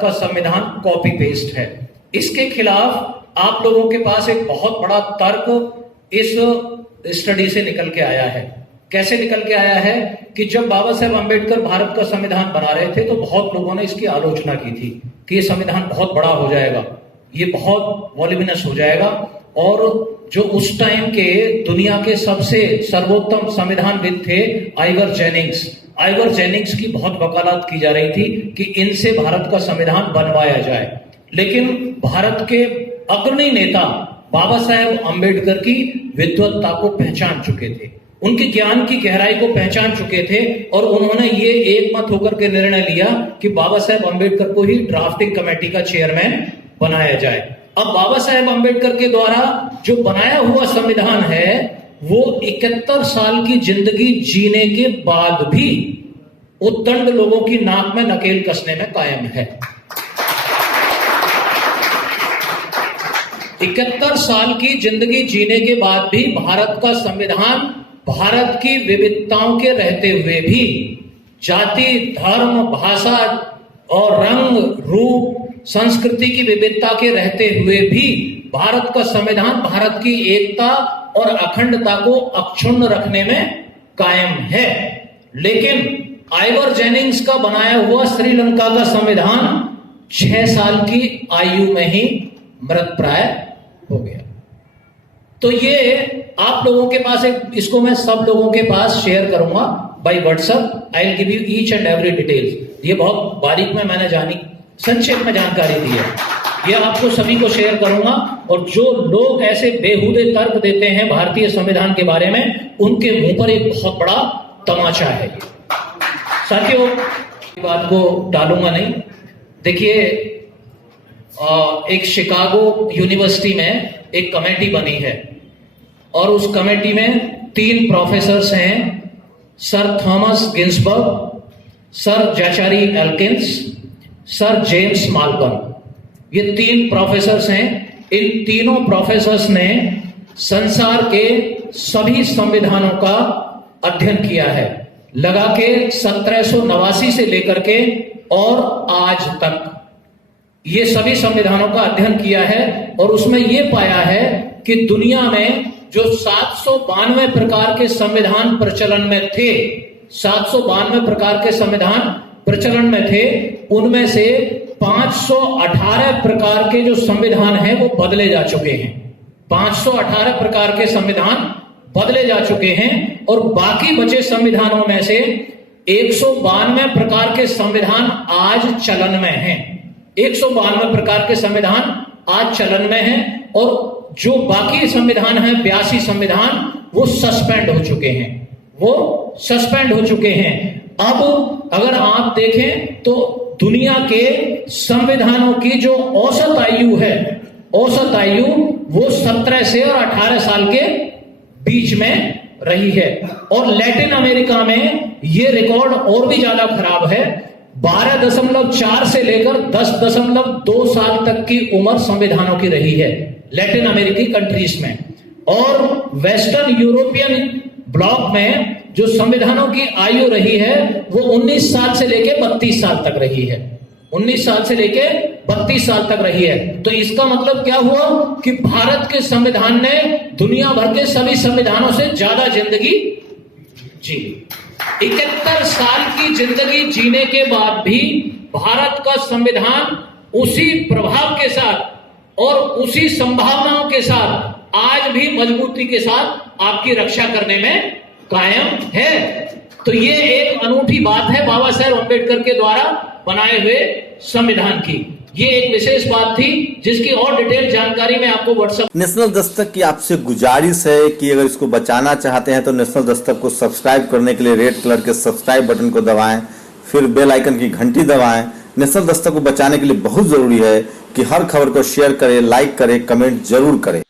का संविधान copy paste है। इसके खिलाफ आप लोगों के पास एक बहुत बड़ा तर्क इस स्टडी से निकल के आया है। कैसे निकल के आया है कि जब बाबा साहेब अंबेडकर भारत का संविधान बना रहे थे तो बहुत लोगों ने इसकी आलोचना की थी कि ये संविधान बहुत बड़ा हो जाएगा, ये बहुत वॉल्यूमिनस हो जाएगा। और जो उस टाइम के दुनिया के सबसे सर्वोत्तम संविधानविद थे आइवर जेनिंग्स की बहुत वकालत की जा रही थी कि इनसे भारत का संविधान बनवाया जाए। लेकिन भारत के अग्रणी नेता बाबा साहेब अंबेडकर की विद्वत्ता को पहचान चुके थे, उनके ज्ञान की गहराई को पहचान चुके थे और उन्होंने ये एकमत होकर के निर्णय लिया कि बाबा साहेब अंबेडकर को ही ड्राफ्टिंग कमेटी का चेयरमैन बनाया जाए। अब बाबा साहेब अंबेडकर के द्वारा जो बनाया हुआ संविधान है वो 71 साल की जिंदगी जीने के बाद भी उद्दंड लोगों की नाक में नकेल कसने में कायम है। 71 साल की जिंदगी जीने के बाद भी भारत का संविधान भारत की विविधताओं के रहते हुए भी, जाति, धर्म, भाषा और रंग, रूप, संस्कृति की विविधता के रहते हुए भी भारत का संविधान भारत की एकता और अखंडता को अक्षुण्ण रखने में कायम है। लेकिन आइवर जेनिंग्स का बनाया हुआ श्रीलंका का संविधान 6 साल की आयु में ही मृतप्राय हो गया। तो ये आप लोगों के पास इसको मैं सब लोगों के पास शेयर करूंगा by WhatsApp. I will give you each and every details. ये बहुत बारीक में मैंने संक्षेप में जानकारी दी है, ये आपको सभी को शेयर करूंगा। और जो लोग ऐसे बेहुदे तर्क देते हैं भारतीय संविधान के बारे में, उनके मुंह पर एक बहुत बड़ा तमाचा है। साथियों, बात को टालूंगा नहीं। देखिए, एक शिकागो यूनिवर्सिटी में एक कमेटी बनी है और उस कमेटी में 3 प्रोफेसर्स हैं, Sir Thomas Ginsburg, Sir Zachary Elkins, Sir James Malcolm. ये 3 प्रोफेसर्स हैं। इन तीनों प्रोफेसर्स ने संसार के सभी संविधानों का अध्ययन किया है, लगा के 1789 से लेकर के और आज तक ये सभी संविधानों का अध्ययन किया है। और उसमें ये पाया है कि दुनिया में जो 792 प्रकार के संविधान प्रचलन में थे, 792 प्रकार के संविधान प्रचलन में थे, उनमें से 518 प्रकार के जो संविधान हैं वो बदले जा चुके हैं। 518 प्रकार के संविधान बदले जा चुके हैं और बाकी बचे संविधानों में से 192 प्रकार के संविधान आज चलन में हैं। 192 प्रकार के संविधान आज चलन में हैं और जो बाकी संविधान हैं, 82 संविधान, वो सस्पेंड हो चुके हैं। अब अगर आप देखें तो दुनिया के संविधानों की जो औसत आयु है, औसत आयु वो 17 से और 18 साल के बीच में रही है। और लैटिन अमेरिका में ये रिकॉर्ड और भी ज्यादा खराब है। 12.4 से लेकर 10.2 साल तक की उम्र संविधानों की रही है लैटिन अमेरिकी कंट्रीज में। और वेस्टर्न यूरोपियन ब्लॉक में जो संविधानों की आयु रही है वो 19 साल से लेकर 32 साल तक रही है। 19 साल से लेकर 32 साल तक रही है। तो इसका मतलब क्या हुआ कि भारत के संविधान ने दुनिया भर के सभी संविधानों से ज्यादा जिंदगी जी। 71 साल की जिंदगी जीने के बाद भी भारत का संविधान उसी प्रभाव के साथ और उसी संभावनाओं के साथ आज भी मजबूती के साथ आपकी रक्षा करने में कायम है। तो ये एक अनूठी बात है बाबा साहेब अंबेडकर के द्वारा बनाए हुए संविधान की। ये एक विशेष बात थी जिसकी और डिटेल जानकारी मैं आपको व्हाट्सएप। नेशनल दस्तक की आपसे गुजारिश है कि अगर इसको बचाना चाहते हैं तो नेशनल दस्तक को सब्सक्राइब करने के लिए रेड कलर के सब्सक्राइब बटन को दबाएं, फिर बेल आइकन की घंटी दबाएं। नेशनल दस्तक को बचाने के लिए बहुत जरूरी है कि हर खबर को शेयर करें, लाइक करें, कमेंट जरूर करें।